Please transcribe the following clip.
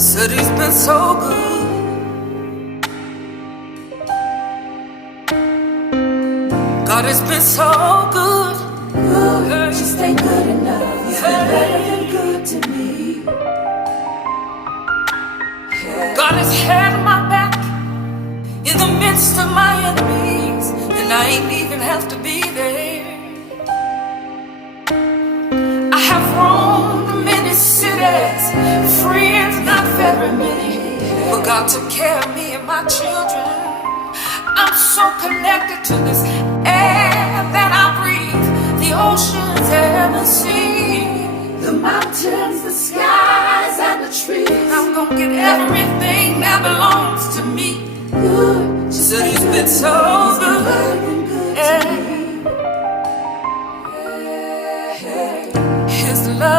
Said he's been so good. God has been so good. Good, just ain't good enough. He's been better than good to me. God has had my back in the midst of my enemies, and I ain't even have to be there. I have roamed many cities, friends not very many, but God took care of me and my children. I'm so connected to this air that I breathe, the oceans and the sea, The mountains, the skies, and the trees. I'm gonna get everything that belongs to me. Good, just Said ain't he's good been so enough. He's been good. better than good to Yeah. me.